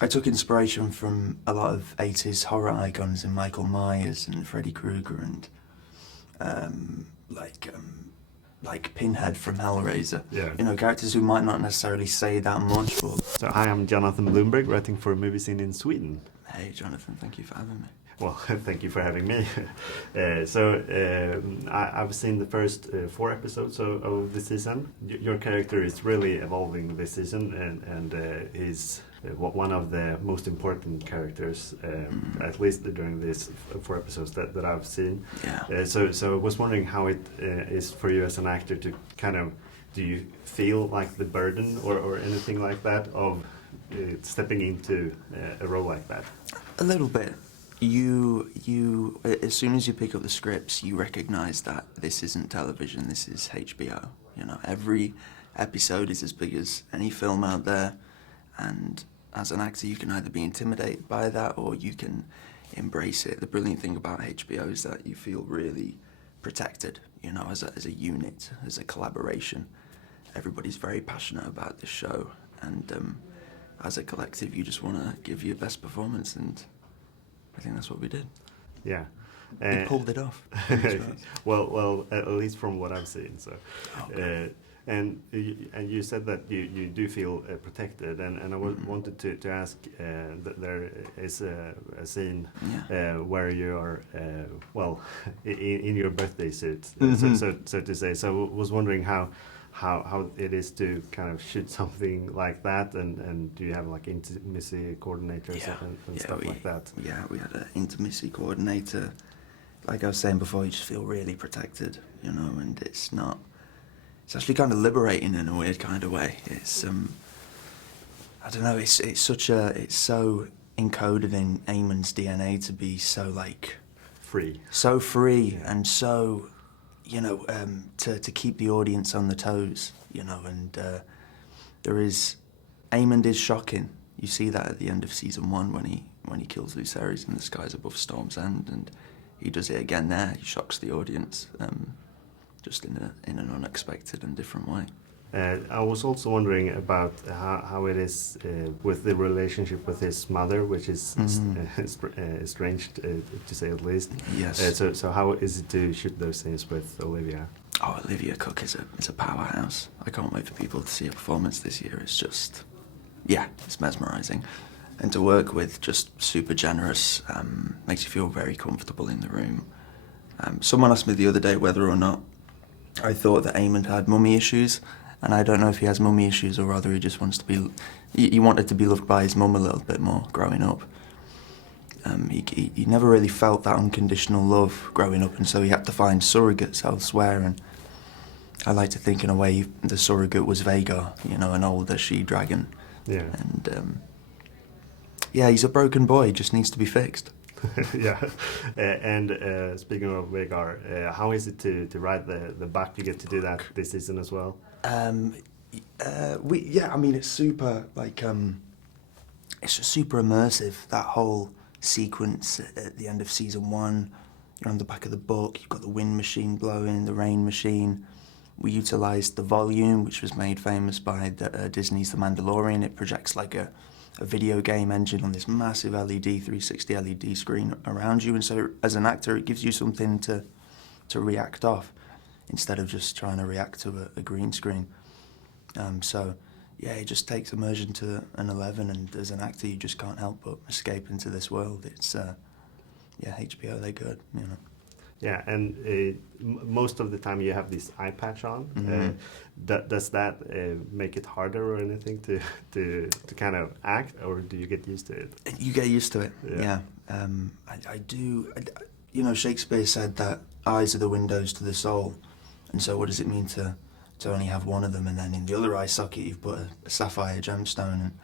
I took inspiration from a lot of 80s horror icons in Michael Myers and Freddy Krueger and um, like um, like Pinhead from Hellraiser. Yeah. You know, characters who might not necessarily say that much, but... So hi, I'm Jonathan Bloomberg, writing for a movie scene in Sweden. Hey Jonathan, thank you for having me. Well, thank you for having me. I've seen the first 4 episodes of the season. Your character is really evolving this season, and is one of the most important characters, at least during these 4 episodes that I've seen. Yeah. So I was wondering how it is for you as an actor to kind of, do you feel like the burden or anything like that of stepping into a role like that? A little bit. You as soon as you pick up the scripts, you recognise that this isn't television, this is HBO. You know, every episode is as big as any film out there, and as an actor you can either be intimidated by that or you can embrace it. The brilliant thing about HBO is that you feel really protected, you know, as a unit, as a collaboration. Everybody's very passionate about this show, and as a collective you just want to give your best performance, and I think that's what we did. Yeah. We pulled it off. well, at least from what I've seen. So, okay. And you said that you do feel protected, and I wanted to ask that there is a scene where you are in your birthday suit, so to say. So I was wondering how it is to kind of shoot something like that, and do you have like intimacy coordinators and stuff like that? Yeah, we had an intimacy coordinator. Like I was saying before, you just feel really protected, you know, and it's actually kind of liberating in a weird kind of way. It's I don't know, it's so encoded in Eamon's DNA to be so like free and so, you know, to keep the audience on the toes, you know, and Eamon is shocking. You see that at the end of season 1 when he kills Lucerys in the skies above Storm's End, and he does it again there. He shocks the audience, just in an unexpected and different way. I was also wondering about how it is with the relationship with his mother, which is estranged, to say at least. Yes. So how is it to shoot those scenes with Olivia? Oh, Olivia Cook is a powerhouse. I can't wait for people to see her performance this year. It's just, it's mesmerising. And to work with, just super generous, makes you feel very comfortable in the room. Someone asked me the other day whether or not I thought that Eamon had mummy issues, and I don't know if he has mummy issues or rather he just wants to be... He wanted to be loved by his mum a little bit more growing up. He never really felt that unconditional love growing up, and so he had to find surrogates elsewhere, and I like to think in a way the surrogate was Vhagar, you know, an older she-dragon. Yeah. And he's a broken boy, just needs to be fixed. Yeah. And speaking of Vhagar, how is it to ride the back? You get to do that this season as well? I mean, it's super, like, it's just super immersive, that whole sequence at the end of season 1. You're on the back of the book, you've got the wind machine blowing, the rain machine. We utilised the volume, which was made famous by Disney's The Mandalorian. It projects like a video game engine on this massive LED, 360 LED screen around you, and so as an actor it gives you something to react off instead of just trying to react to a green screen. It just takes immersion to an 11, and as an actor you just can't help but escape into this world. It's HBO, they're good, you know. Yeah, and most of the time you have this eye patch on. Does that make it harder or anything to kind of act, or do you get used to it? You get used to it, yeah. I do. You know, Shakespeare said that eyes are the windows to the soul, and so what does it mean to only have one of them, and then in the other eye socket you've put a sapphire gemstone, and,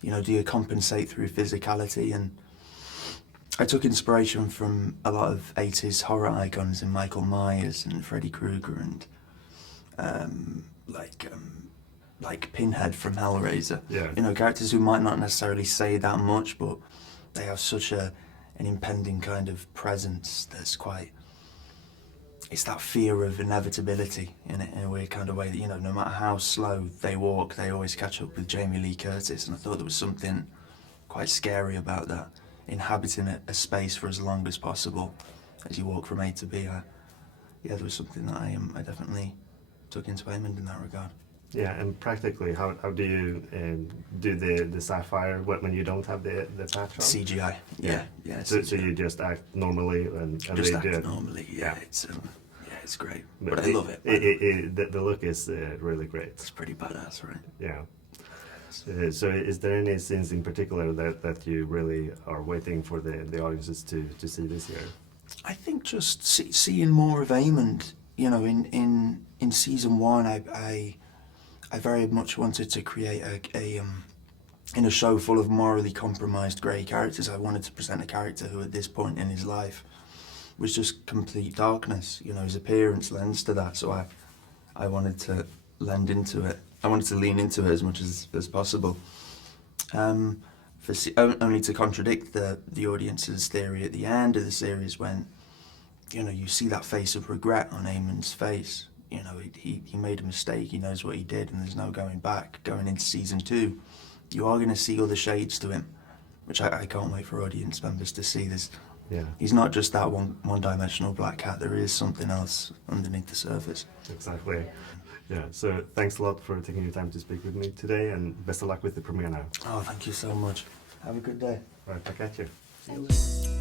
you know, do you compensate through physicality? And I took inspiration from a lot of 80s horror icons in Michael Myers and Freddy Krueger and like Pinhead from Hellraiser. Yeah. You know, characters who might not necessarily say that much, but they have such an impending kind of presence that's quite... It's that fear of inevitability in a weird kind of way that, you know, no matter how slow they walk, they always catch up with Jamie Lee Curtis, and I thought there was something quite scary about that, inhabiting a space for as long as possible as you walk from A to B. Yeah, there was something that I definitely took into payment in that regard. Yeah, and practically, how do you do the sapphire when you don't have the patch on? CGI. Yeah. So you just act normally and just they act do it. normally. Yeah, it's great, but But I love it. The look is really great. It's pretty badass, right? Yeah. So is there any scenes in particular that you really are waiting for the audiences to see this year? I think just seeing more of Eamon. You know, in season 1, I very much wanted to create in a show full of morally compromised grey characters. I wanted to present a character who, at this point in his life, was just complete darkness. You know, his appearance lends to that. So I wanted to lend into it. I wanted to lean into it as much as possible. Only to contradict the audience's theory at the end of the series, when, you know, you see that face of regret on Eamon's face. You know, he made a mistake, he knows what he did, and there's no going back. Going into season 2, you are going to see other shades to him, which I can't wait for audience members to see. Yeah. He's not just that one-dimensional black cat. There is something else underneath the surface. Exactly. Yeah, so thanks a lot for taking your time to speak with me today, and best of luck with the premiere now. Oh, thank you so much. Have a good day. Right, back at you. Thank you.